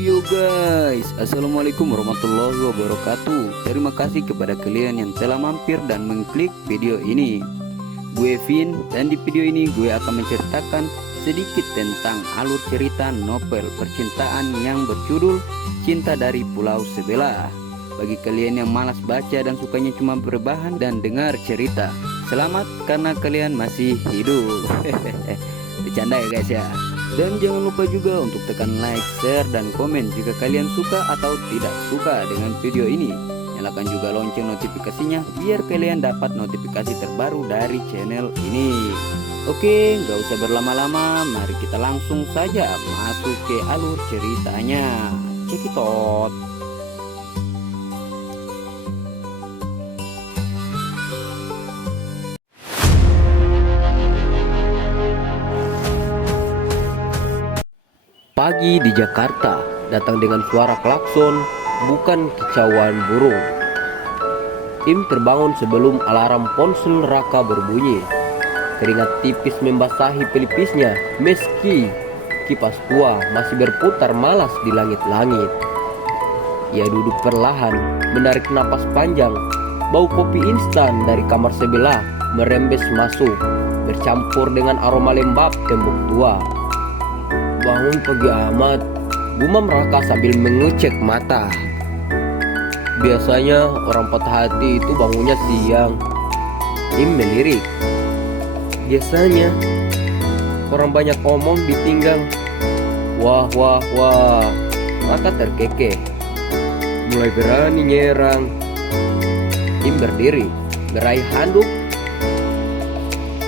Yo guys, assalamualaikum warahmatullahi wabarakatuh. Terima kasih kepada kalian yang telah mampir dan mengklik video ini. Gue Vin, dan di video ini gue akan menceritakan sedikit tentang alur cerita novel percintaan yang berjudul Cinta dari Pulau Sebelah. Bagi kalian yang malas baca dan sukanya cuma berbahan dan dengar cerita, selamat karena kalian masih hidup. Bercanda ya guys ya. Dan jangan lupa juga untuk tekan like, share, dan komen jika kalian suka atau tidak suka dengan video ini. Nyalakan juga lonceng notifikasinya biar kalian dapat notifikasi terbaru dari channel ini. Oke, nggak usah berlama-lama, mari kita langsung saja masuk ke alur ceritanya. Cekitot. Pagi di Jakarta datang dengan suara klakson, bukan kicauan burung. Im terbangun sebelum alarm ponsel Raka berbunyi. Keringat tipis membasahi pelipisnya meski kipas tua masih berputar malas di langit-langit. Ia duduk perlahan, menarik napas panjang. Bau kopi instan dari kamar sebelah merembes masuk, bercampur dengan aroma lembab tembok tua. Bangun pagi amat, gumam Raka sambil mengecek mata. Biasanya orang patah hati itu bangunnya siang. Im melirik. Biasanya orang banyak omong ditinggal. Wah. Raka terkekeh, mulai berani nyerang. Im berdiri, meraih handuk.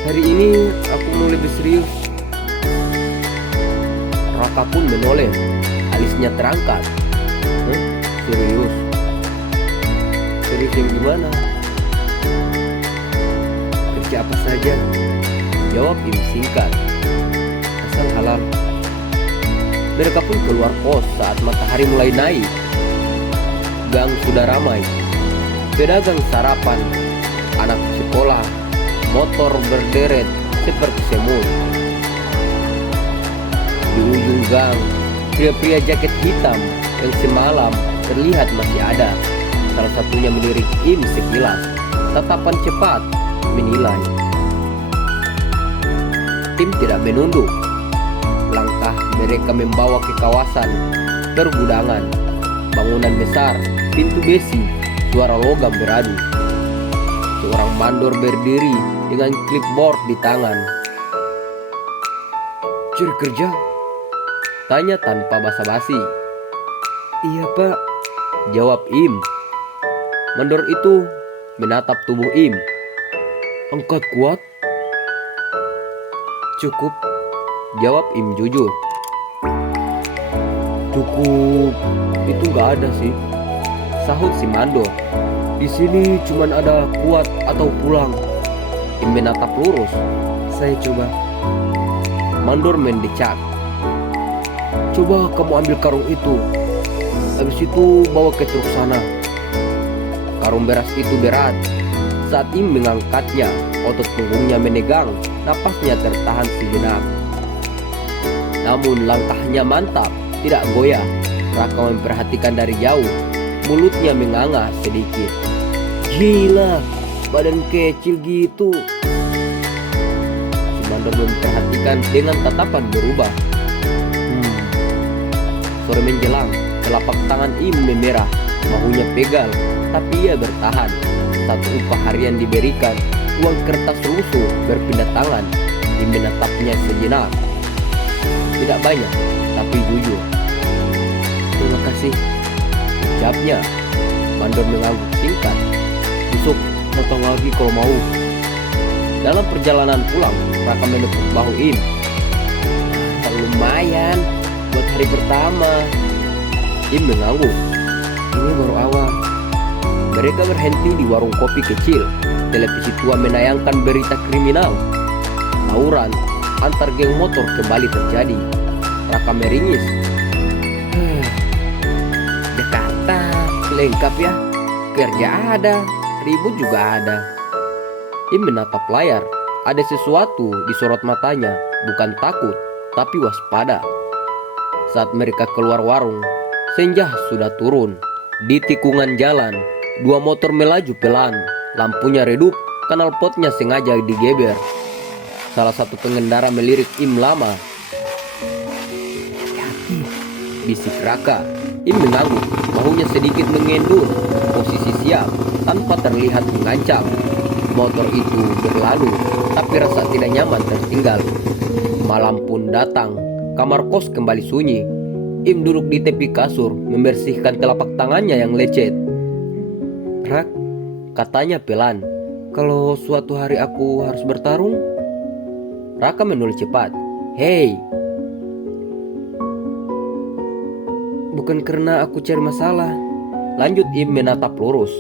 Hari ini aku mau lebih serius. Raka pun menoleh, alisnya terangkat. Serius? Serius yang gimana? Kerja apa saja? Jawab Im singkat. Asal halal. Mereka pun keluar kos saat matahari mulai naik. Gang sudah ramai. Pedagang sarapan, anak sekolah, motor berderet seperti semut. Di ujung gang, pria-pria jaket hitam yang semalam terlihat masih ada. Salah satunya melirik Im sekilas, tatapan cepat menilai. Im tidak menunduk. Langkah mereka membawa ke kawasan pergudangan. Bangunan besar, pintu besi, suara logam beradu. Seorang mandor berdiri dengan clipboard di tangan. Curi kerja? Tanya tanpa basa-basi. Iya pak, jawab Im. Mandor itu menatap tubuh Im. Angkat kuat? Cukup, jawab Im jujur. Cukup itu gak ada sih, sahut si mandor. Di sini cuman ada kuat atau pulang. Im menatap lurus. Saya coba. Mandor mendecak. Coba kamu ambil karung itu. Habis itu bawa ke truk sana. Karung beras itu berat. Saat Im mengangkatnya, otot punggungnya menegang, napasnya tertahan sejenak. Namun langkahnya mantap, tidak goyah. Raka memperhatikan dari jauh. Mulutnya menganga sedikit. Gila, badan kecil gitu. Si mandor memperhatikan dengan tatapan berubah. Sore menjelang, telapak tangan Im memerah, bahunya pegal, tapi ia bertahan. Satu upah harian diberikan, uang kertas lusuh berpindah tangan. Im menatapnya sejenak. Tidak banyak, tapi jujur. Terima kasih, ucapnya. Mandor mengangguk singkat. Besok datang lagi kalau mau. Dalam perjalanan pulang, Raka menepuk bahu Im. Lumayan buat hari pertama. Im mengangguk. Ini baru awal. Mereka berhenti di warung kopi kecil. Televisi tua menayangkan berita kriminal. Tawuran antar geng motor kembali terjadi. Raka meringis. Jakarta lengkap ya. Kerja ada, ribut juga ada. Im menatap layar. Ada sesuatu di sorot matanya, bukan takut, tapi waspada. Saat mereka keluar warung, senja sudah turun. Di tikungan jalan, dua motor melaju pelan. Lampunya redup, knalpotnya sengaja digeber. Salah satu pengendara melirik Im lama. "Hati-hati," bisik Raka. Im mengangguk, bahunya sedikit mengendur. Posisi siap, tanpa terlihat mengancam. Motor itu berlalu, tapi rasa tidak nyaman tertinggal. Malam pun datang, kamar kos kembali sunyi. Im duduk di tepi kasur, membersihkan telapak tangannya yang lecet. "Rak," katanya pelan, "kalau suatu hari aku harus bertarung?" Raka menoleh cepat. "Hei, bukan karena aku cari masalah," lanjut Im menatap lurus,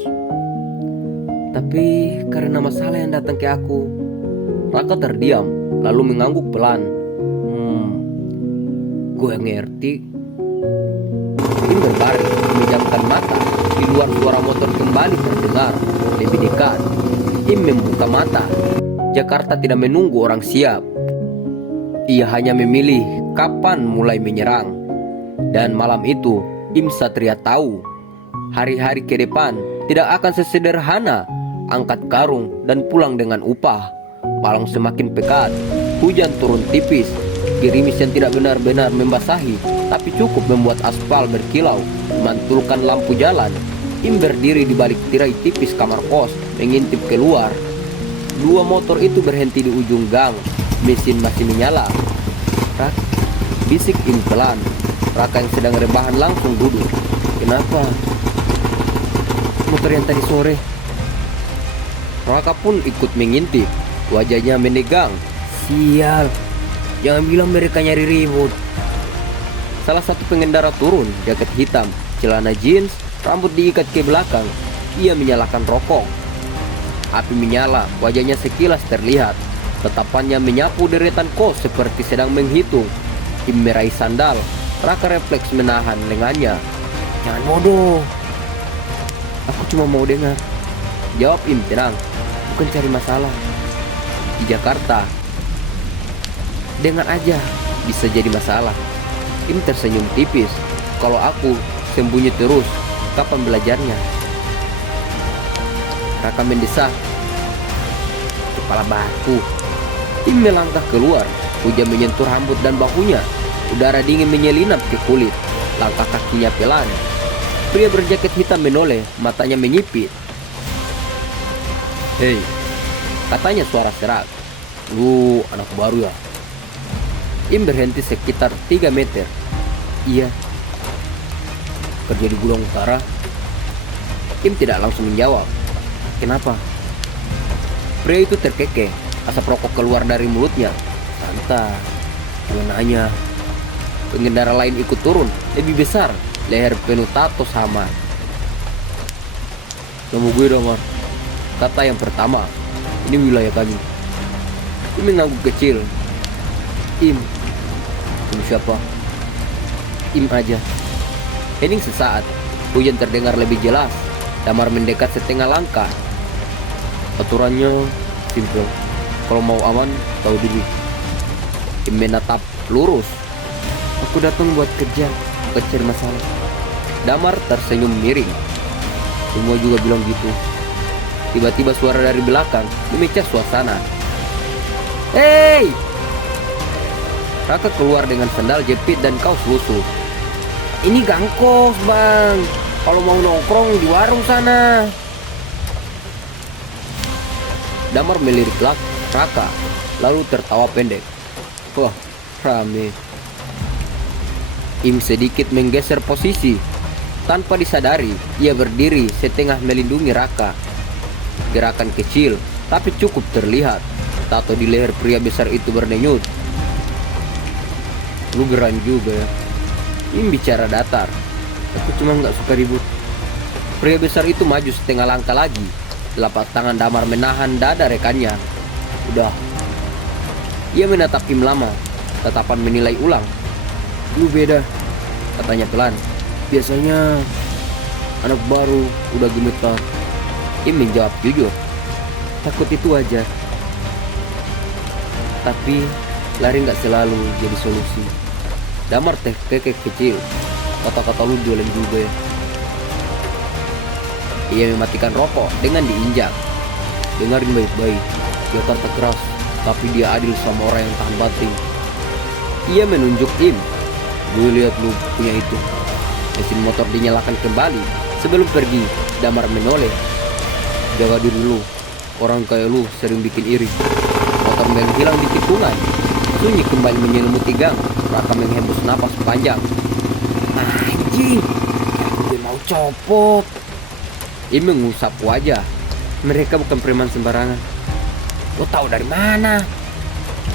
"tapi karena masalah yang datang ke aku." Raka terdiam, lalu mengangguk pelan. Gue ngerti." Im berbaring, memejamkan mata. Di luar suara motor kembali terdengar, lebih dekat. Im membuka mata. Jakarta tidak menunggu orang siap. Ia hanya memilih kapan mulai menyerang. Dan malam itu, Im Satria tahu hari-hari ke depan tidak akan sesederhana angkat karung dan pulang dengan upah. Malam semakin pekat, hujan turun tipis. Gerimis yang tidak benar-benar membasahi, tapi cukup membuat aspal berkilau, memantulkan lampu jalan. Im berdiri di balik tirai tipis kamar kos, mengintip keluar. Dua motor itu berhenti di ujung gang. Mesin masih menyala. "Rak," bisik Im pelan. Raka yang sedang rebahan langsung duduk. "Kenapa?" "Motor yang tadi sore." Raka pun ikut mengintip. Wajahnya menegang. "Sial, jangan bilang mereka nyari ribut." Salah satu pengendara turun, jaket hitam, celana jeans, rambut diikat ke belakang. Ia menyalakan rokok. Api menyala, wajahnya sekilas terlihat. Tatapannya menyapu deretan kos seperti sedang menghitung. Im meraih sandal. Raka refleks menahan lengannya. "Jangan bodoh. Aku cuma mau dengar," jawab Im tenang. "Bukan cari masalah. Di Jakarta, dengar aja bisa jadi masalah." Im tersenyum tipis. "Kalau aku sembunyi terus, kapan belajarnya?" Raka mendesak. "Kepala batu." Im melangkah keluar. Hujan menyentuh rambut dan bahunya. Udara dingin menyelinap ke kulit. Langkah kakinya pelan. Pria berjaket hitam menoleh, matanya menyipit. "Hei," katanya suara serak. "Lu anak baru ya?" Im berhenti sekitar 3 meter. "Iya." "Kerja di gudang utara?" Im tidak langsung menjawab. "Kenapa?" Pria itu terkekeh. Asap rokok keluar dari mulutnya. "Santai, cuma nanya." Pengendara lain ikut turun, lebih besar, leher penuh tato samar. "Nama gue Damar," kata yang pertama. "Ini wilayah kami." Im mengangguk kecil. "Im, kamu siapa?" "Im aja." Hening sesaat. Hujan terdengar lebih jelas. Damar mendekat setengah langkah. "Aturannya simpel. Kalau mau aman, tahu diri." Im menatap lurus. "Aku datang buat kerja, bukan cari masalah." Damar tersenyum miring. "Semua juga bilang gitu." Tiba-tiba suara dari belakang memecah suasana. "Hei!" Raka keluar dengan sandal jepit dan kaos lusuh. "Ini gang kos, Bang. Kalau mau nongkrong di warung sana." Damar melirik Raka, lalu tertawa pendek. "Wah, rame." Im sedikit menggeser posisi. Tanpa disadari, ia berdiri setengah melindungi Raka. Gerakan kecil, tapi cukup terlihat. Tato di leher pria besar itu berdenyut. "Lu geran juga ya." Im bicara datar. "Aku cuma gak suka ribut." Pria besar itu maju setengah langkah lagi. Telapak tangan Damar menahan dada rekannya. "Udah." Ia menatap Im lama. Tatapan menilai ulang. "Lu beda," katanya pelan. "Biasanya anak baru udah gemetar." Im menjawab jujur. Takut itu wajar. Tapi lari nggak selalu jadi solusi. Damar teh kekek kecil. Kata-kata lu jualan juga ya. Ia mematikan rokok dengan diinjak. Dengarin baik-baik. Jakarta keras, tapi dia adil sama orang yang tahan banting. Ia menunjuk Im. Gue lihat lu punya itu. Mesin motor dinyalakan kembali. Sebelum pergi, Damar menoleh. Jaga diri lu. Orang kayak lu sering bikin iri. Motor menghilang di tikungan. Sunyi kembali menyelimuti gang. Raka menghembus napas panjang. Anjing, gue mau copot. Im mengusap wajah. Mereka bukan preman sembarangan. Lo tahu dari mana?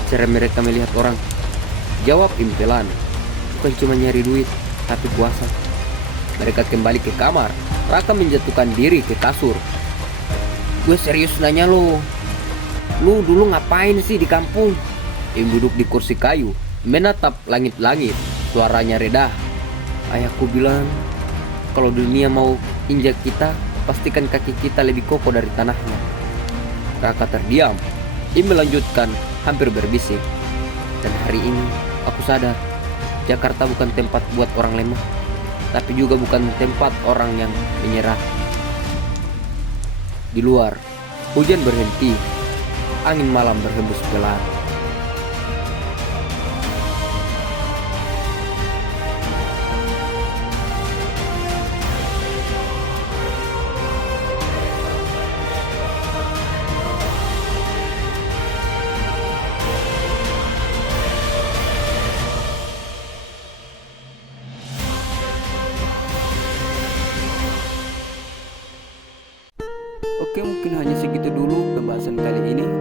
Cara mereka melihat orang. Jawab Im pelan. Bukan cuma nyari duit, tapi kuasa. Mereka kembali ke kamar. Raka menjatuhkan diri ke kasur. Gue serius nanya lo. Lu dulu ngapain sih di kampung? Im duduk di kursi kayu, menatap langit-langit. Suaranya reda. Ayahku bilang, kalau dunia mau injak kita, pastikan kaki kita lebih kokoh dari tanahnya. Raka terdiam. Im melanjutkan hampir berbisik. Dan hari ini aku sadar, Jakarta bukan tempat buat orang lemah, tapi juga bukan tempat orang yang menyerah. Di luar, hujan berhenti. Angin malam berhembus pelan. Oke, mungkin hanya segitu dulu pembahasan kali ini.